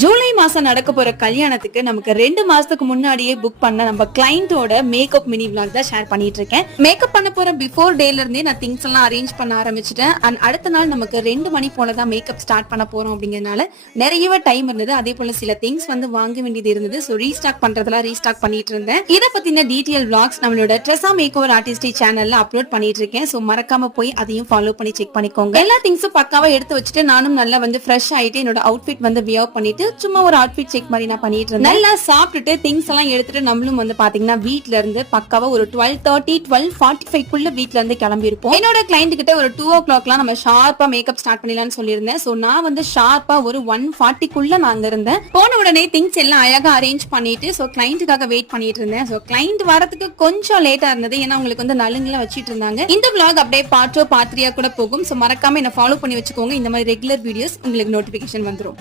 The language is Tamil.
ஜூலை மாசம் நடக்க போற கல்யாணத்துக்கு நமக்கு 2 மாசத்துக்கு முன்னாடியே புக் பண்ண நம்ம கிளைண்டோட மேக்கப் மினி விளாக் தான் ஷேர் பண்ணிட்டு இருக்கேன். மேக்கப் பண்ண போற பிஃபோர் டேல இருந்தே நான் திங்ஸ் எல்லாம் அரேஞ்ச் பண்ண ஆரம்பிச்சிட்டேன். அண்ட் அடுத்த நாள் நமக்கு 2 மணி போலதான் மேக்கப் ஸ்டார்ட் பண்ண போறோம் அப்படிங்கறதுனால நிறையவே டைம் இருந்தது. அதே போல சில திங்ஸ் வந்து வாங்க வேண்டியது இருந்தது. ஸோ ரீஸ்டாக் பண்றதெல்லாம் ரீஸ்டாக் பண்ணிட்டு இருந்தேன். இதை பத்தின டீடைல் விளாக்ஸ் நம்மளோட ட்ரெஸா மேக் ஓவர் ஆர்டிஸ்டி சேனல்ல அப்லோட் பண்ணிட்டு இருக்கேன். ஸோ மறக்காம போய் அதையும் ஃபாலோ பண்ணி செக் பண்ணிக்கோங்க. எல்லா திங்ஸும் பக்காவா எடுத்து வச்சுட்டு நானும் நல்லா வந்து ஃப்ரெஷ் ஆயிட்டு என்னோட அவுட்ஃபிட் வந்து வியர் பண்ணிட்டு சும்மா ஒரு அவுட்ஃபிட் செக் மாதிரி நான் பண்ணிட்டு இருந்தேன். நல்லா சாப்பிட்டுட்டு திங்ஸ் எல்லாம் எடுத்துட்டு நம்மளும் வந்து பாத்தீங்கன்னா வீட்ல இருந்து பக்காவா ஒரு 12:30 12:45 வீட்ல இருந்து கிளம்பி இருப்போம். என்னோட கிளைண்ட் கிட்ட ஒரு 2 o'clock நம்ம ஷார்ப்பா மேக்கப் ஸ்டார்ட் பண்ணிடலாம்னு சொல்லியிருந்தேன். சோ நான் வந்து ஷார்ப்பா ஒரு 1:40 நான் அங்க இருந்தேன். போன உடனே திங்ஸ் எல்லாம் அழகா அரேஞ்ச் பண்ணிட்டு சோ கிளைண்ட்டுக்காக வெயிட் பண்ணிட்டு இருந்தேன். சோ கிளைண்ட் வரதுக்கு கொஞ்சம் லேட்டா இருந்தது. ஏன்னா உங்களுக்கு வந்து நலுங்கெல்லாம் வச்சிட்டு இருந்தாங்க. இந்த vlog அப்படியே பார்ட் 2 பார்ட் 3 கூட போகும். சோ மறக்காம என்ன ஃபாலோ பண்ணி வச்சுக்கோங்க. இந்த மாதிரி ரெகுலர் வீடியோஸ் உங்களுக்கு நோட்டிபிகேஷன் வந்துரும்.